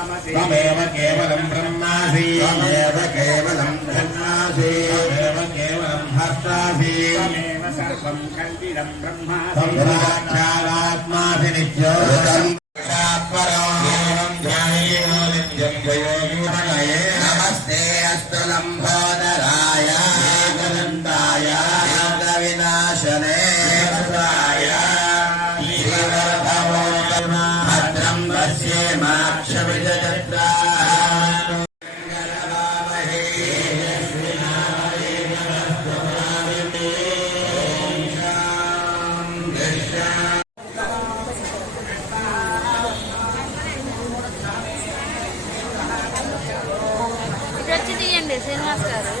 त्वमेव केवलं ब्रह्मासि त्वमेव केवलं ब्रह्मासि त्वमेव केवलं हर्तासि त्वमेव सर्वं कल्पिदं ब्रह्मा तं साक्षादात्मासि नित्यं परां ध्यायेन नित्यं जयोगिनये नमस्ते अस्तु लम्बोदराय శ్రీనివాస్ గారు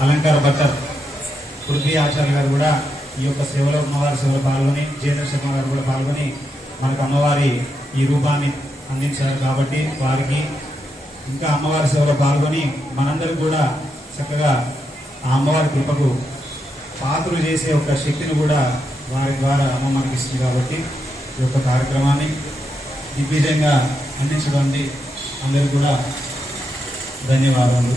అలంకార భట్టర్ పృథ్వీ ఆచార్య గారు కూడా ఈ యొక్క సేవలో అమ్మవారి సేవలో పాల్గొని జయేంద్ర శర్మ గారు కూడా పాల్గొని మనకు అమ్మవారి ఈ రూపాన్ని అందించారు కాబట్టి వారికి ఇంకా అమ్మవారి సేవలో పాల్గొని మనందరికి కూడా చక్కగా ఆ అమ్మవారి కృపకు పాత్రలు చేసే ఒక శక్తిని కూడా వారి ద్వారా అమ్మ మనకి ఇస్తుంది కాబట్టి ఈ యొక్క కార్యక్రమాన్ని దిగ్విజయంగా అందించడానికి అందరికీ కూడా ధన్యవాదాలు